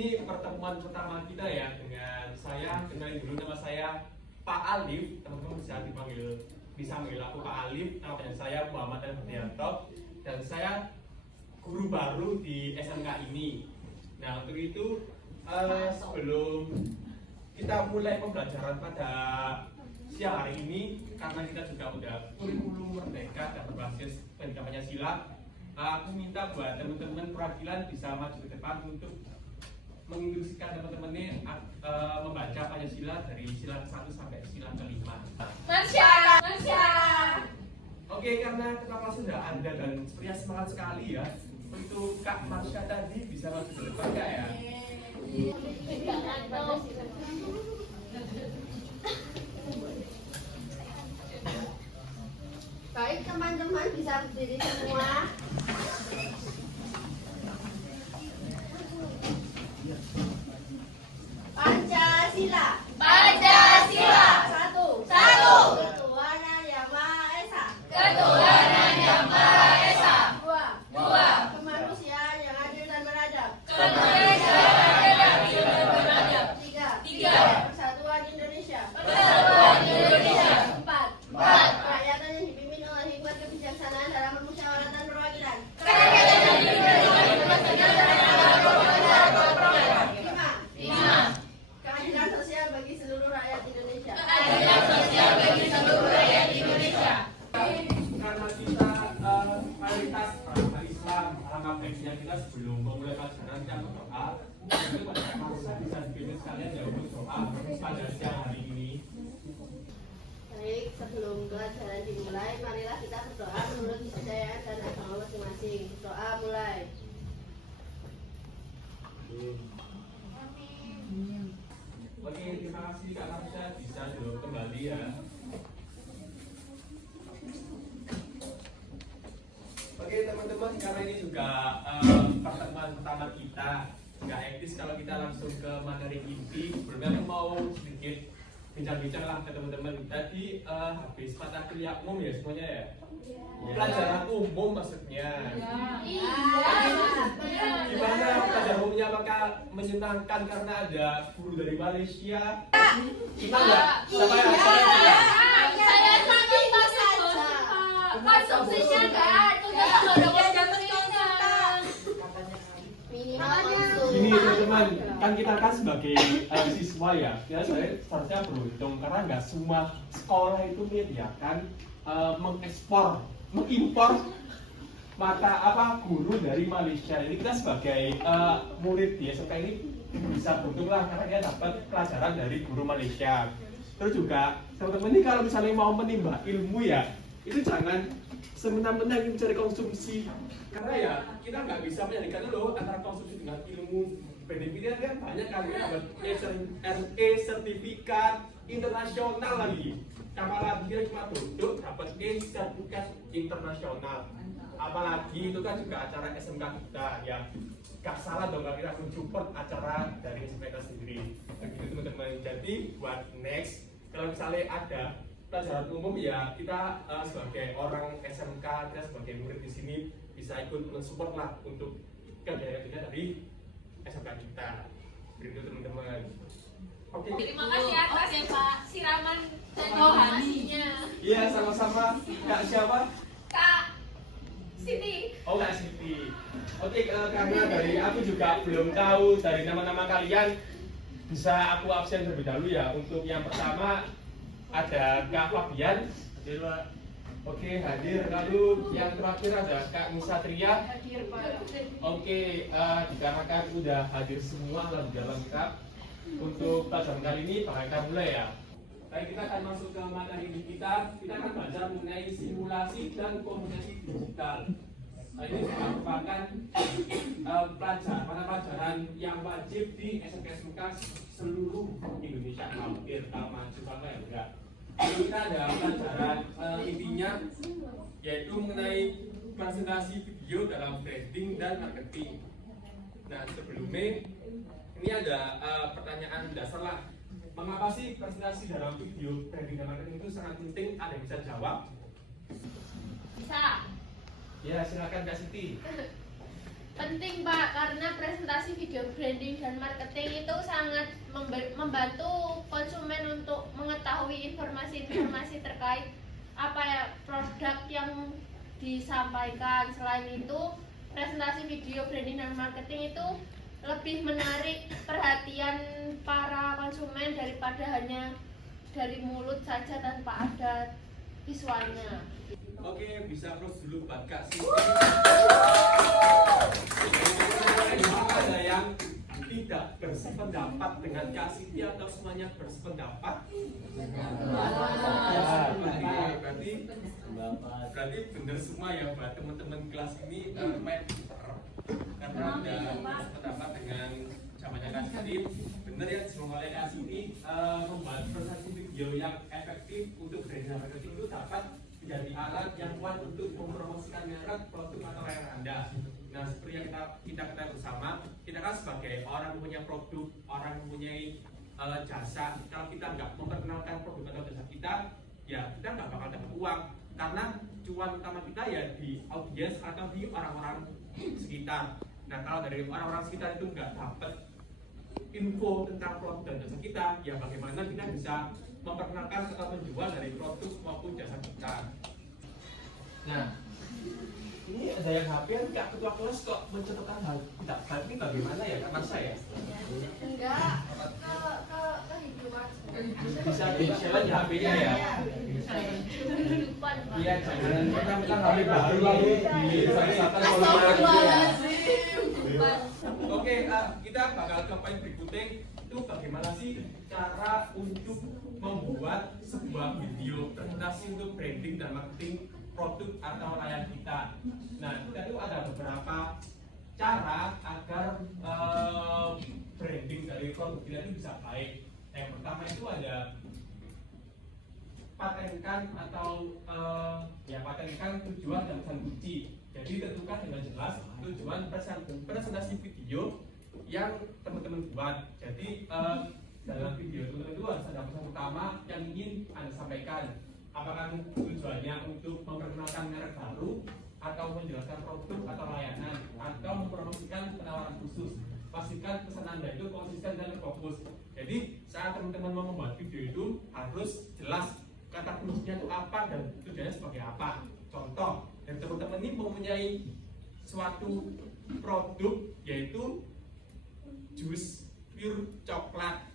ini pertemuan pertama kita ya dengan saya. Kenalin dulu, nama saya Pak Alif. Teman-teman bisa manggil aku Pak Alif. Nama panjang saya Muhammad Herdianto dan saya guru baru di SMK ini. Nah, untuk itu sebelum kita mulai pembelajaran pada siang hari ini, karena kita juga udah kurikulum merdeka dan berbasis pendidikan Pancasila, aku minta buat teman-teman perwakilan bisa maju ke depan untuk menginstruksikan teman-teman ini membaca Pancasila dari sila ke-1 sampai sila ke-5. Marsya. Oke, karena kenapa sudah ada dan sepertinya semangat sekali ya, untuk Kak Marsya tadi bisa maju ke depan Kak ya? Baik teman-teman, bisa berdiri semua. Pancasila. Pancasila. Satu. Satu. Ketuhanan Yang Maha Esa. Ketuhanan Yang Maha Esa. Dua. Dua. Kemanusiaan yang adil dan beradab. Kemanusiaan yang adil dan beradab. Tiga. Tiga. Persatuan Indonesia. Persatuan Indonesia. Empat. Empat. Kerakyatan yang dipimpin oleh hikmat kebijaksanaan dalam permusyawaratan perwakilan. Kerakyatan yang dipimpin oleh kebijaksanaan dalam permusyawaratan perwakilan. Lima. Lima. Keadilan sosial bagi seluruh rakyat Indonesia. Keadilan sosial bagi seluruh rakyat Indonesia. Karena kita mayoritas beragama Islam, alangkah baiknya kita sebelum memulai pelajaran kita berdoa. Itu pada masa bisa dipimpin sekalian ya untuk doa pada siang hari ini. Baik, sebelum pelajaran dimulai, marilah kita berdoa menurut kepercayaan dan agama masing-masing. Doa mulai. Oke, terima kasih Kak Marsya, bisa dulu kembali ya. Oke teman-teman, karena ini juga pertemuan pertama kita, nggak etis kalau kita langsung ke materi inti. Sebelumnya aku mau sedikit bincang-bincang lah ke teman-teman. Tadi habis mata kuliah umum ya semuanya ya? Pelajaran umum maksudnya. Gimana pelajaran umumnya? Apakah menyenangkan karena ada guru dari Malaysia? Kita nggak? Siapa yang tidak? Saya sangat masuk konsumsinya kan, tuh udah Minimal konsum. Ini teman-teman, kan kita kan sebagai siswa ya, kita seharusnya beruntung karena nggak semua sekolah itu menyediakan mengimpor guru dari Malaysia. Jadi kita sebagai murid di SMK ini bisa beruntung lah karena kita dapat pelajaran dari guru Malaysia. Terus juga teman-teman ini kalau misalnya mau menimba ilmu ya, itu jangan semena-mena ingin mencari konsumsi, karena ya kita nggak bisa menyandingkan dulu antara konsumsi dengan ilmu. Benefitnya kan banyak kan, kita dapat RE sertifikat internasional lagi, apalagi kita cuma duduk dapat sertifikat internasional, apalagi itu kan juga acara SMK kita ya. Gak salah dong kalau kita mensupport acara dari SMK sendiri begitu teman-teman. Jadi buat next kalau misalnya ada pelajaran umum ya, kita sebagai orang SMK, kita sebagai murid di sini bisa ikut mensupport lah untuk kegiatan kita dari SMK kita. Begitu teman-teman. Oke. Terima kasih atas ya Pak siraman dan informasinya. Iya, sama-sama. Kak siapa? Kak Siti. Oh, Kak Siti. Oke, karena dari aku juga belum tahu dari nama-nama kalian, bisa aku absen terlebih dahulu ya. Untuk yang pertama ada Kak Fabian, hadir Pak. Oke, hadir. Lalu yang terakhir ada Kak Nusatria. Hadir Pak. Oke, dikarenakan udah hadir semua alhamdulillah lengkap. Untuk pelajaran kali ini bakal kita mulai ya. Baik, kita akan masuk ke materi ini kita akan belajar mengenai simulasi dan komunikasi digital. Nah, ini merupakan pelajaran yang wajib di SMK seluruh Indonesia, hampir maju sama ya enggak. Lalu kita ada pelajaran intinya yaitu mengenai presentasi video dalam branding dan marketing. Nah, sebelumnya ini ada pertanyaan dasar lah. Mengapa sih presentasi dalam video branding dan marketing itu sangat penting? Ada yang bisa jawab? Bisa. Ya, silakan Kak Siti. Penting Pak, karena presentasi presentasi video branding dan marketing itu sangat membantu konsumen untuk mengetahui informasi-informasi terkait apa ya produk yang disampaikan. Selain itu, presentasi video branding dan marketing itu lebih menarik perhatian para konsumen daripada hanya dari mulut saja tanpa ada visualnya. Oke, bisa terus dulu buat Kak Siti. Ada yang tidak bersependapat dengan Kak Siti atau semuanya bersependapat? Berarti benar semua ya buat teman-teman kelas ini main pinter karena udah bersependapat dengan zamannya Kak Siti. Benar ya, semoga Kak Siti membuat presentasi video yang efektif untuk brand marketing itu dapat menjadi alat yang kuat untuk mempromosikan merek, produk atau layanan Anda. Nah, seperti yang kita ketahui bersama, kita kan sebagai orang punya produk, orang mempunyai jasa, kalau kita nggak memperkenalkan produk atau jasa kita, ya kita nggak bakal dapat uang. Karena cuan utama kita ya di audiens atau di orang-orang sekitar. Nah, kalau dari orang-orang sekitar itu nggak dapat info tentang produk dan jasa kita, ya bagaimana kita bisa memperkenalkan atau menjual dari produk maupun jasa kita. Nah, ini ada yang HP Kak Ketua kelas kok mencontohkan hal tidak baik ini bagaimana ya Kak Marsa ya? Enggak, ke hidupan. Bisa di-share di HP-nya ya? Kehidupan. Iya, jangan mentang-mentang HP baru lalu disasarkan oleh Oke, kita bakal ke poin berikutnya. Itu bagaimana sih cara untuk membuat sebuah video presentasi untuk branding dan marketing produk atau layanan kita. Nah, itu ada beberapa cara agar branding dari produk kita itu bisa baik. Yang pertama itu ada patenkan atau patenkan tujuan dan pesan kunci. Jadi tentukan dengan jelas tujuan presentasi video yang teman-teman buat. Jadi dalam video teman-teman itu harus ada pesan utama yang ingin Anda sampaikan. Apakah tujuannya untuk memperkenalkan merek baru, atau menjelaskan produk atau layanan, atau mempromosikan penawaran khusus. Pastikan pesan Anda itu konsisten dan terfokus. Jadi saat teman-teman mau membuat video itu harus jelas kata kuncinya itu apa dan tujuannya sebagai apa. Contoh, dan teman-teman ini mempunyai suatu produk yaitu jus pure coklat.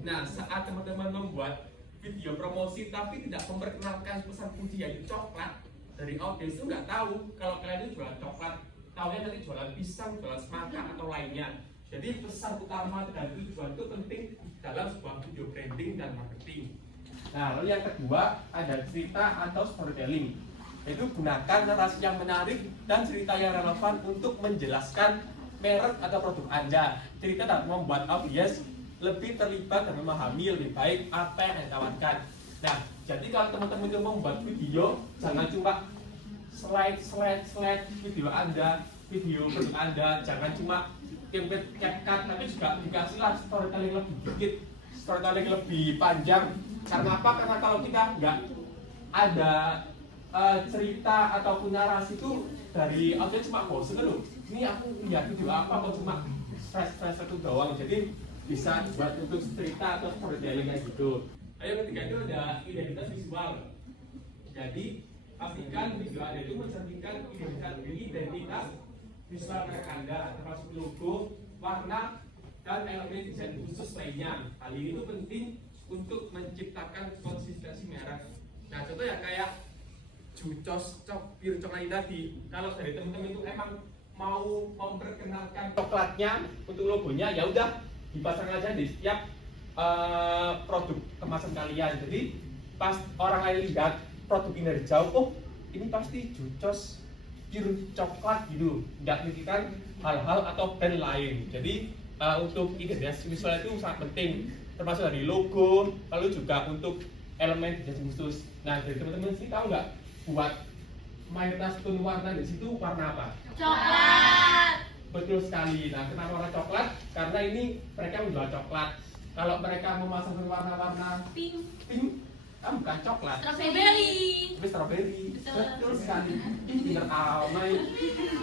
Nah, saat teman-teman membuat video promosi tapi tidak memperkenalkan pesan kunci yaitu coklat, dari audiens itu nggak tahu kalau kalian itu jualan coklat, tahunya nanti jualan pisang, jualan semangka atau lainnya. Jadi pesan utama dan tujuan itu penting dalam sebuah video branding dan marketing. Nah, lalu yang kedua ada cerita atau storytelling. Itu gunakan narasi yang menarik dan cerita yang relevan untuk menjelaskan merek atau produk Anda. Cerita dapat membuat audiens lebih terlibat dan memahami lebih baik apa yang Anda tawarkan. Nah, jadi kalau teman-teman itu membuat video, jangan cuma slide video Anda, video produk Anda, jangan cuma template CapCut, tapi juga dikasihlah storytelling lebih dikit, storytelling lebih panjang. Karena apa? Karena kalau kita nggak ada cerita ataupun narasi itu dari audiens cuma bosen loh. Ini aku lihat video apa kok cuma fresh itu doang. Jadi bisa buat untuk cerita atau storytelling kayak gitu. Ayo ketiga itu ada identitas visual. Jadi pastikan video Anda itu mencerminkan identitas visual merek Anda, termasuk logo, warna, dan elemen desain khusus lainnya. Hal ini itu penting untuk menciptakan konsistensi merek. Nah, contoh ya kayak Jucos pure coklat tadi. Kalau dari teman-teman itu emang mau memperkenalkan coklatnya untuk logonya, ya udah dipasang aja di setiap produk kemasan kalian. Jadi pas orang lain lihat produk ini dari jauh, oh ini pasti Jucos pure coklat gitu. Nggak mikirkan hal-hal atau brand lain. Jadi untuk identitas visual itu sangat penting, termasuk dari logo, lalu juga untuk elemen desain khusus. Nah, dari teman-teman sih tahu nggak buat mayoritas tone warna di situ warna apa? Coklat. Betul sekali. Nah, kenapa warna coklat? Karena ini mereka menjual coklat. Kalau mereka memasangkan warna-warna pink, bukan coklat, Strawberry. tapi strawberry. Betul. Betul sekali. Pinter Almay.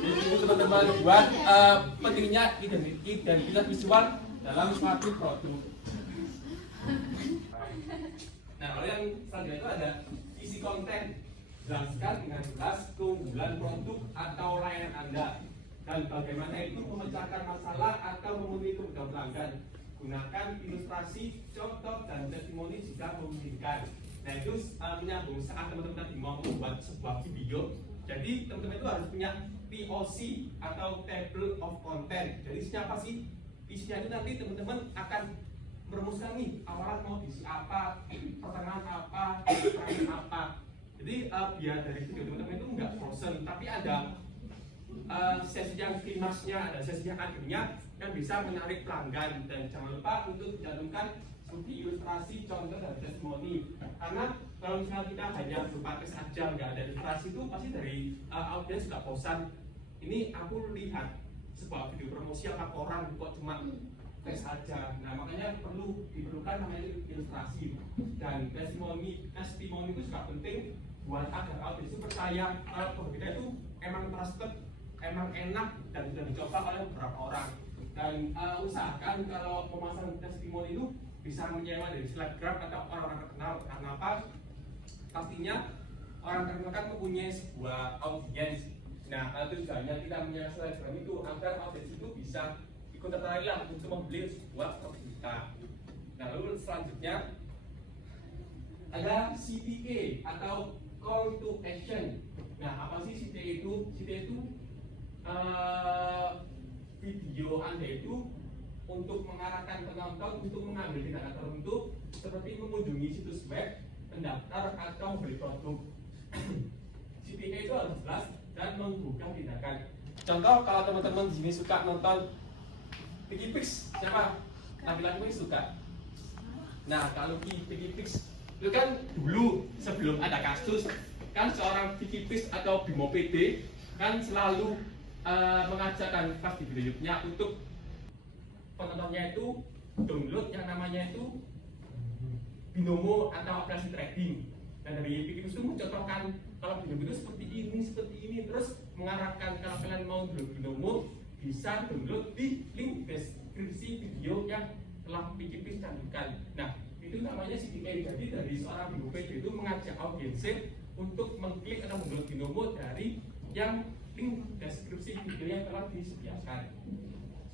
Jadi teman-teman buat pentingnya identitas visual dalam suatu produk. Nah, kalau yang selanjutnya itu ada isi konten. Jelaskan dengan jelas keunggulan produk atau layanan Anda dan bagaimana itu memecahkan masalah atau memenuhi kebutuhan pelanggan. Gunakan ilustrasi, contoh, dan testimoni jika memungkinkan. Nah, itu menyambung saat teman-teman mau membuat sebuah video. Jadi teman-teman itu harus punya TOC atau Table of Content. Jadi isinya apa sih? Isinya itu nanti teman-teman akan merumuskan nih awalan mau diisi apa, pertengahan apa, terakhir apa. Jadi biar dari video teman-teman itu nggak bosan, tapi ada sesi yang klimaksnya, ada sesi yang akhirnya yang bisa menarik pelanggan. Dan jangan lupa untuk dicantumkan seperti ilustrasi, contoh, dan testimoni. Karena kalau misalnya kita hanya berupa tes aja nggak ada ilustrasi itu pasti dari audiens juga bosan. Ini aku lihat sebuah video promosi apa orang kok cuma tes aja. Nah, makanya diperlukan namanya ilustrasi dan testimoni. Testimoni itu juga penting buat agar audiens itu percaya kalau produk kita itu emang trusted, emang enak dan sudah dicoba oleh beberapa orang. Dan usahakan kalau memasang testimoni itu bisa menyewa dari selebgram atau orang-orang terkenal. Karena apa? Pastinya orang terkenal kan mempunyai sebuah audiens. Nah, tujuannya kita menyewa selebgram itu agar audiens itu bisa ikut tertarik untuk membeli sebuah produk kita. Nah, lalu selanjutnya ada CTA atau Call to Action. Nah, apa sih CTA itu? CTA itu video Anda itu untuk mengarahkan penonton untuk mengambil tindakan tertentu seperti mengunjungi situs web, mendaftar atau membeli produk. CTA itu harus jelas dan menggugah tindakan. Contoh kalau teman-teman di sini suka nonton Piggy Pix, siapa? Laki-laki suka. Nah, kalau Piggy Pix itu kan dulu sebelum ada kasus kan seorang Piggy Pix atau Bimo PD kan selalu mengajarkan pas di video YouTube-nya untuk penontonnya itu download yang namanya itu binomo atau aplikasi trading. Dan dari Piggy Pix itu mencontohkan kalau binomo itu seperti ini, terus mengarahkan kalau kalian mau download binomo bisa download di link deskripsi video yang telah Piggy Pix cantumkan. Nah, itu namanya CTA. Jadi dari seorang Bimo PD itu mengajak audiensnya untuk mengklik atau mendownload binomo dari yang link deskripsi video yang telah disediakan.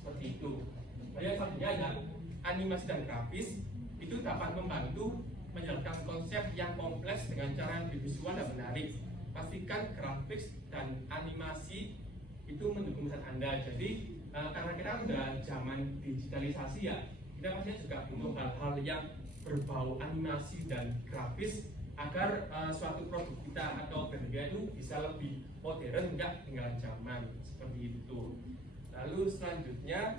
Seperti itu. Yang selanjutnya ada animasi dan grafis. Itu dapat membantu menjalankan konsep yang kompleks dengan cara yang visual dan menarik. Pastikan grafis dan animasi itu mendukung pesan Anda. Jadi karena kita udah zaman digitalisasi ya, kita pastinya juga butuh hal-hal yang berbau animasi dan grafis agar suatu produk kita atau brand kita itu bisa lebih modern, enggak tinggal zaman seperti itu. Lalu selanjutnya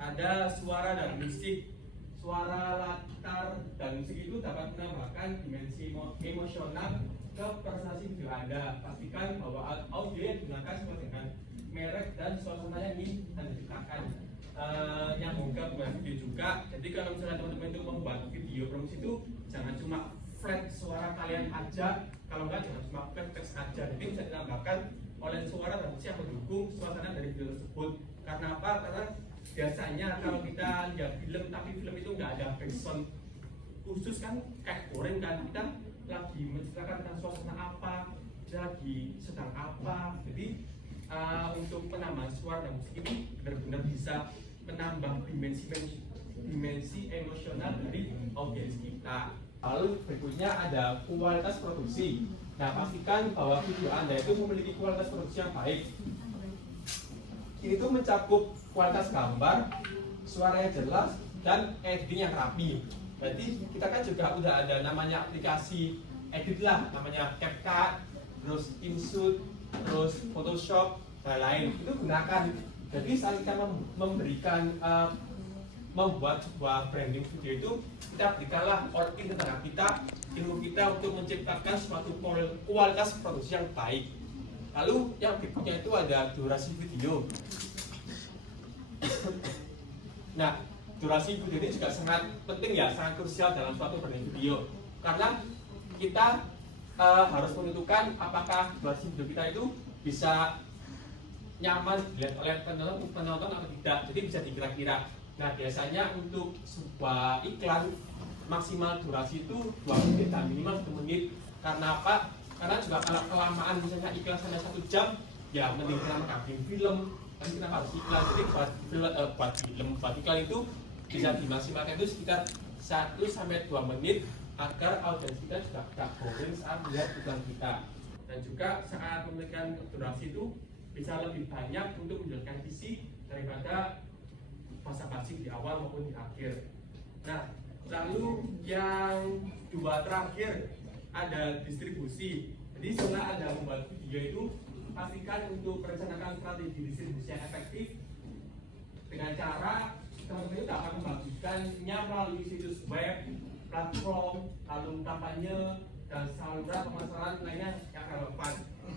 ada suara dan musik. Suara, latar, dan musik itu dapat menambahkan dimensi emosional ke presentasi video Anda. Pastikan bahwa audio yang digunakan sesuai dengan merek dan suasana yang ingin Anda ciptakan. Yang mengungkap bukan video juga. Jadi kalau misalnya teman-teman itu membuat video promosi itu jangan cuma flat suara kalian aja, kalau enggak jangan cuma flat text aja. Jadi bisa ditambahkan oleh suara dan musik yang mendukung suasana dari video tersebut. Karena apa? Karena biasanya kalau kita lihat film tapi film itu nggak ada background khusus kan kayak goreng kan, kita lagi menceritakan tentang suasana apa, kita lagi sedang apa. Jadi untuk penambahan suara dan musik ini benar-benar bisa menambah dimensi emosional dari audiens kita. Lalu berikutnya ada kualitas produksi. Nah, pastikan bahwa video Anda itu memiliki kualitas produksi yang baik. Ini tuh mencakup kualitas gambar, suara yang jelas, dan editing yang rapi. Berarti kita kan juga udah ada namanya aplikasi edit lah, namanya CapCut, terus InShot, terus Photoshop, dan lain. Itu gunakan. Jadi saat kita membuat sebuah branding video itu, kita berikanlah all-in tenaga kita, ilmu kita untuk menciptakan suatu kualitas produksi yang baik. Lalu yang berikutnya itu ada durasi video. Nah, durasi video ini juga sangat penting ya, sangat krusial dalam suatu branding video. Karena kita harus menentukan apakah durasi video kita itu bisa nyaman dilihat oleh penonton atau tidak. Jadi bisa dikira-kira. Nah, biasanya untuk sebuah iklan maksimal durasi itu 2 menit dan minimal 1 menit. Karena apa? Karena juga kalau kelamaan misalnya iklan sampai 1 jam, ya mending kita mengabdi film. Kan kita harus iklan. Jadi buat iklan itu bisa dimaksimalkan itu sekitar 1 sampai 2 menit agar audiens kita juga tidak boring saat melihat iklan kita. Dan juga saat memberikan durasi itu bisa lebih banyak untuk menjelaskan visi daripada basa-basi di awal maupun di akhir. Nah, lalu yang 2 terakhir ada distribusi. Jadi setelah Anda membuat video itu, pastikan untuk merencanakan strategi distribusi yang efektif dengan cara teman-teman itu dapat membagikannya melalui situs web, platform, lalu kampanye, dan saluran pemasaran lainnya yang relevan.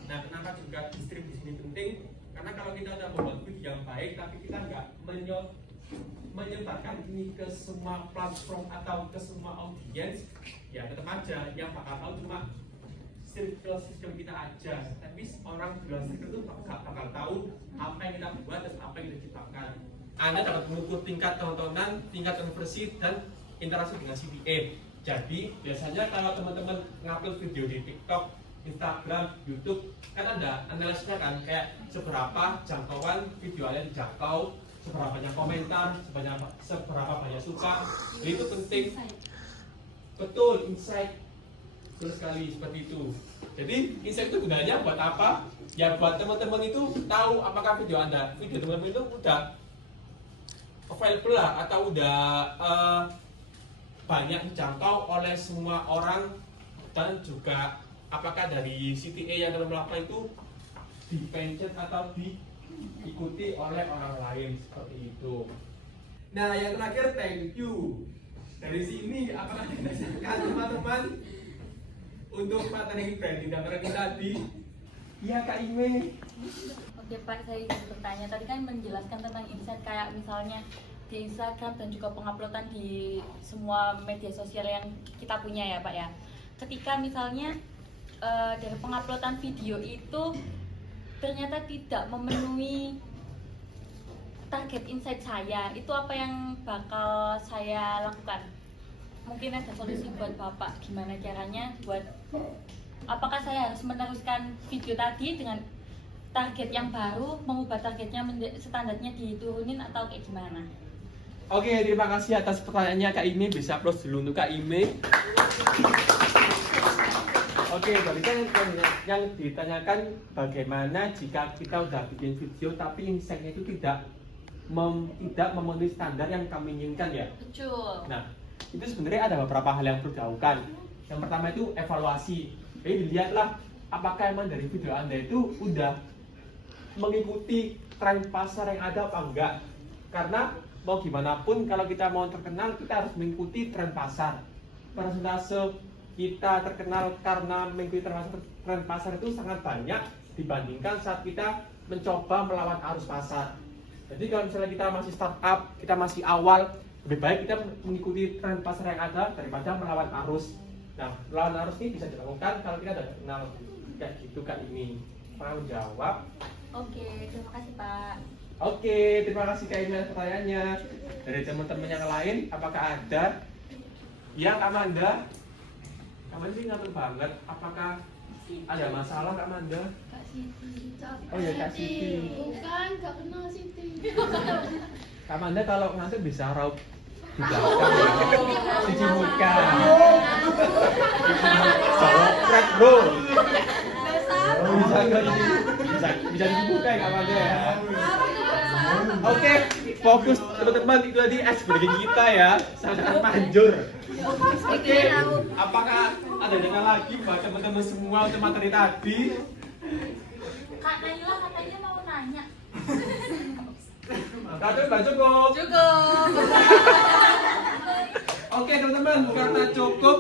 Nah, kenapa juga distribusi ini penting? Karena kalau kita sudah membuat video yang baik, tapi kita nggak menyebarkan ini ke semua platform atau ke semua audiens, ya tetap aja yang bakal tahu cuma circle system kita aja. Tapi orang di luar circle itu nggak bakal tahu apa yang kita buat dan apa yang kita ciptakan. Anda dapat mengukur tingkat tontonan, tingkat konversi, dan interaksi dengan CPM. Jadi biasanya kalau teman-teman ngupload video di TikTok, Instagram, YouTube, kan ada analisisnya kan, kayak seberapa jangkauan video Anda dijangkau, seberapa banyak komentar, seberapa banyak suka. Jadi itu penting. Betul, insight. Betul sekali seperti itu. Jadi insight itu gunanya buat apa? Ya buat teman-teman itu tahu apakah video teman-teman itu udah available lah atau udah banyak dijangkau oleh semua orang, dan juga apakah dari CTA yang teman melakukan itu dipencet atau diikuti oleh orang lain seperti itu. Nah, yang terakhir thank you. Dari sini apakah dirasakan teman-teman untuk materi branding dan marketing tadi? Iya Kak Ime. Oke Pak, saya ingin bertanya, tadi kan menjelaskan tentang insight kayak misalnya di Instagram dan juga penguploadan di semua media sosial yang kita punya ya Pak ya. Ketika misalnya dari penguploadan video itu ternyata tidak memenuhi target insight saya, itu apa yang bakal saya lakukan? Mungkin ada solusi buat Bapak, gimana caranya buat, apakah saya harus meneruskan video tadi dengan target yang baru, mengubah targetnya standarnya diturunin atau kayak gimana? Oke, terima kasih atas pertanyaannya Kak Ime. Bisa applause dulu untuk Kak Ime. Oke, berarti kan yang ditanyakan bagaimana jika kita udah bikin video tapi insight-nya itu tidak memenuhi standar yang kami inginkan ya. Betul. Nah, itu sebenarnya ada beberapa hal yang perlu dilakukan. Yang pertama itu evaluasi. Jadi dilihatlah apakah emang dari video Anda itu udah mengikuti tren pasar yang ada apa enggak. Karena mau gimana pun kalau kita mau terkenal, kita harus mengikuti tren pasar. Persentase kita terkenal karena mengikuti tren pasar itu sangat banyak dibandingkan saat kita mencoba melawan arus pasar. Jadi kalau misalnya kita masih startup, kita masih awal, lebih baik kita mengikuti tren pasar yang ada daripada melawan arus. Nah, melawan arus ini bisa dilakukan kalau kita sudah kenal. Kayak gitu Kak ini. Mau jawab? Oke, terima kasih Pak. Oke, terima kasih Kak Ime atas pertanyaannya. Dari teman-teman yang lain, apakah ada? Ya, Kak Amanda. Kak Amanda ini ngatur banget. Apakah ada masalah Kak Amanda? Kak Siti. Oh ya Kak Siti. Bukan, gak kenal Siti. Kak Amanda kalau ngantuk bisa raup di belakang ya. Cuci muka. Jawab bro. Bisa dibuka ya Kak Amanda ya. Oke, fokus teman-teman, itu tadi icebreaking kita ya, sangat manjur. Oke, apakah ada yang lagi buat teman-teman semua untuk materi tadi? Kak Naila katanya mau nanya. Kado nggak cukup? Cukup. Oke teman-teman, karena cukup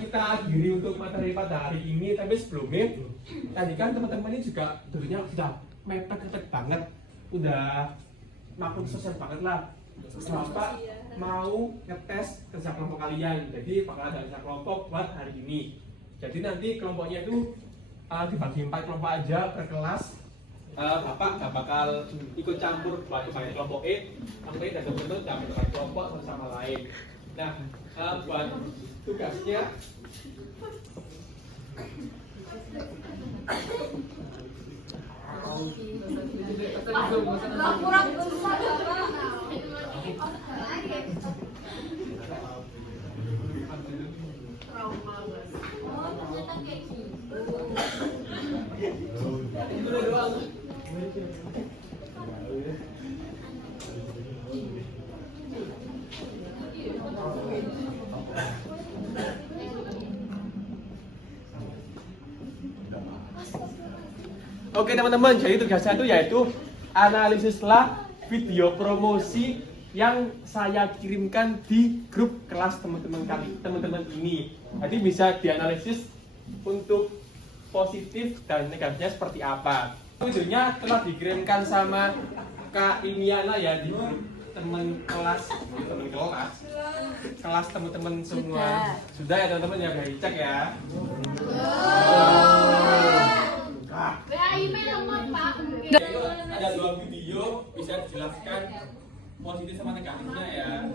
kita akhiri untuk materi pada hari ini. Tapi sebelumnya, tadi kan teman-teman ini juga dulunya sudah mepet banget, udah maklum sosial banget lah. Bapak mau ngetes kerja kelompok kalian. Jadi bakal ada kerja kelompok buat hari ini. Jadi nanti kelompoknya itu dibagi 4 kelompok aja per kelas. Bapak gak bakal ikut campur buat sebagai kelompok E, sampai dan teman-teman gak berbagi kelompok satu sama lain. Nah, buat tugasnya Oke teman-teman, jadi tugasnya itu yaitu analisislah video promosi yang saya kirimkan di grup kelas teman-teman ini. Jadi bisa dianalisis untuk positif dan negatifnya seperti apa. Videonya telah dikirimkan sama Kak Imiana ya di grup kelas teman-teman semua. Sudah ya teman-teman, ya bisa dicek ya. Ada 2 video, bisa dijelaskan positif sama negatifnya ya.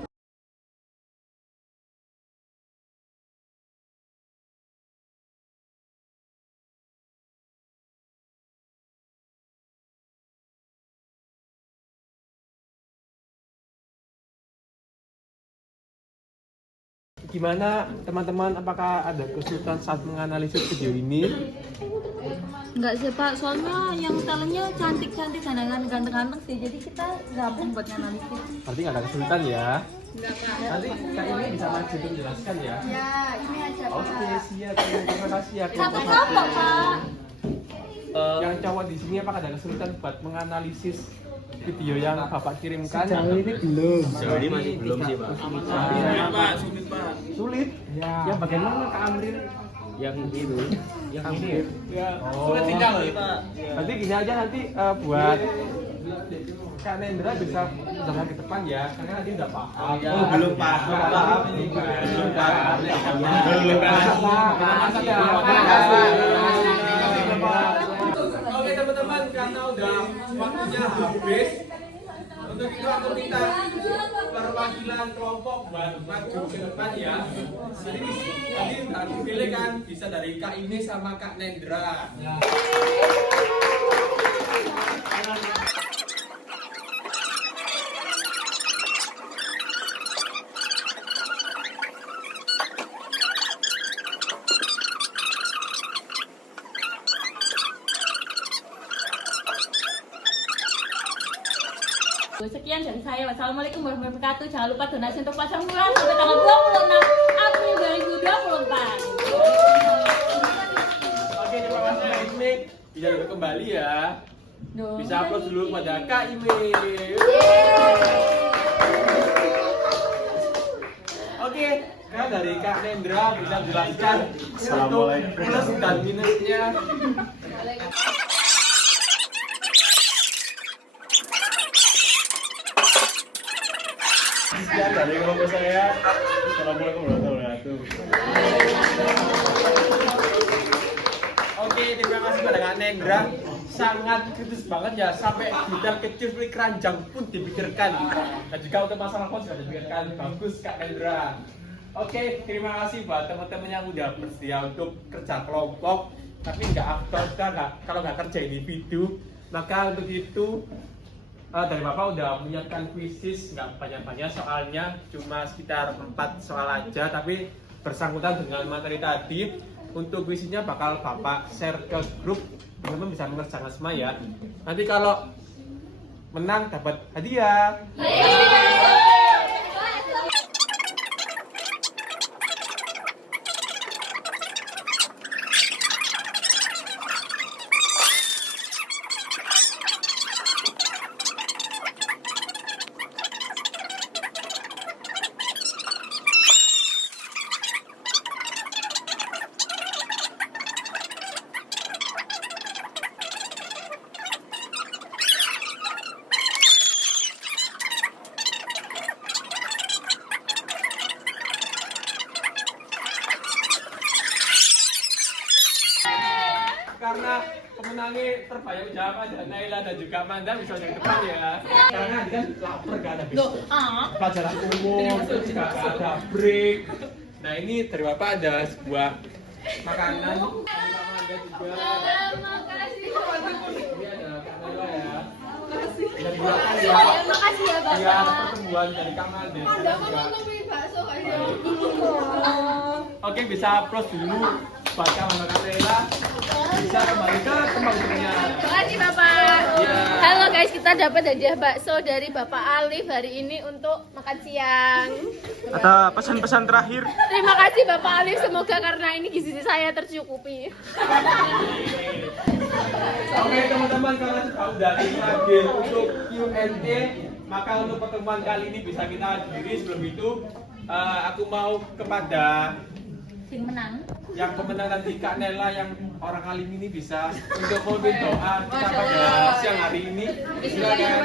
Gimana teman-teman, apakah ada kesulitan saat menganalisis video ini? Enggak sih Pak, soalnya yang talentnya cantik-cantik, ganteng-ganteng sih, jadi kita gabung buat analisis. Berarti nggak ada kesulitan ya? Enggak, Pak. Nanti Kak ini bisa maju untuk menjelaskan ya? Ya, ini aja, Pak. Oke, siap. Terima kasih ya. Satu kelompok Pak. Yang cowok di sini apakah ada kesulitan buat menganalisis video yang Bapak kirimkan? Sejauh ini belum. Sejauh ini masih belum sih, Pak. Sulit, Pak. Sulit? Ya. Ya bagaimana Kak Amrin? Yang itu, yang ini. Ya. Sulit tinggal, Pak. Nanti gini aja, nanti buat Kak Nendra bisa jangan ke depan ya, karena nanti udah paham. Oh, belum paham. Belum paham ini. Belum paham. Belum paham. Oke teman-teman, karena udah waktunya habis, untuk itu aku minta perwakilan kelompok buat maju ke depan ya. Jadi aku pilih kan bisa dari Kak Ini sama Kak Nendra. Sekian dari saya. Wassalamualaikum warahmatullahi wabarakatuh. Jangan lupa donasi untuk pasang murah sampai tanggal 26 April 2024. Oke, terima kasih Kak Ime. Bisa duduk kembali ya. Bisa upload dulu kepada Kak Ime. Oke, sekarang dari Kak Nendra bisa jelaskan untuk plus dan minusnya. Sekian dari kelompok saya. Assalamualaikum warahmatullahi wabarakatuh. Oke, terima kasih pada Kak Nendra. Sangat kritis banget ya, sampai detail kecil seperti keranjang pun dipikirkan. Dan juga untuk masalah pun sudah dipikirkan. Bagus Kak Nendra. Oke, terima kasih buat teman-teman yang udah bersedia untuk kerja kelompok. Tapi nggak after, kalau nggak kerja individu. Maka untuk itu dari Bapak udah menyiapkan kuisis, nggak banyak-banyak soalnya, cuma sekitar 4 soal aja, tapi bersangkutan dengan materi tadi. Untuk kuisisnya bakal Bapak share ke grup, teman-teman bisa mengerjakan semua ya. Nanti kalau menang dapat hadiah. terbanyak jawab ada Naila dan juga Amanda bisa di depan ya. Karena kan lapar kan habis pelajaran umum, terus juga ada break. Nah ini dari Bapak ada sebuah makanan untuk Amanda juga. Makasih. Ini ada Kak Naila ya. Dari belakang Makasih ya. makasih ya Bapak. Ya pertemuan dari Kak Amanda. Anda mau ngomongin bakso kan ya? Oke bisa plus dulu buat Kak Naila. Bisa kembali ke tempatnya. Makasih Bapak. Ya. Halo guys, kita dapat hadiah bakso dari Bapak Alif hari ini untuk makan siang. Ada pesan-pesan terakhir? Terima kasih Bapak Alif, semoga karena ini gizi saya tercukupi. Oke teman-teman, karena sudah dipanggil untuk Q&A, maka untuk pertemuan kali ini bisa kita akhiri. Sebelum itu aku mau kepada Tim menang. yang pemenang nanti Kak Nela yang orang alim ini bisa untuk memimpin doa kita pada siang hari ini. Silakan.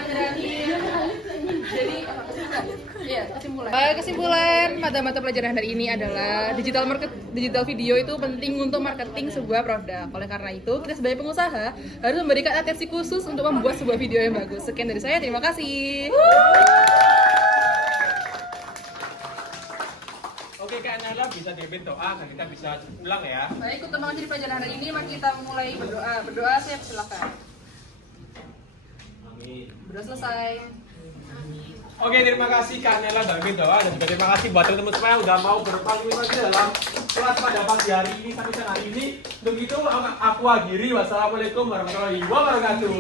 Kesimpulan pada mata pelajaran hari ini adalah digital video itu penting untuk marketing sebuah produk. Oleh karena itu, kita sebagai pengusaha harus memberikan atensi khusus untuk membuat sebuah video yang bagus. Sekian dari saya, terima kasih. Oke Kak Nela bisa dipimpin doa dan kita bisa pulang ya. Baik, untuk mengakhiri pelajaran hari ini, mari kita mulai berdoa. Berdoa, siap, silakan. Amin. Berdoa selesai. Oke, terima kasih Kak Nela dan doa dan juga terima kasih buat teman-teman semua yang udah mau berpartisipasi dalam kelas pada pagi hari ini sampai siang hari ini. Untuk itu aku akhiri. Wassalamualaikum warahmatullahi wabarakatuh.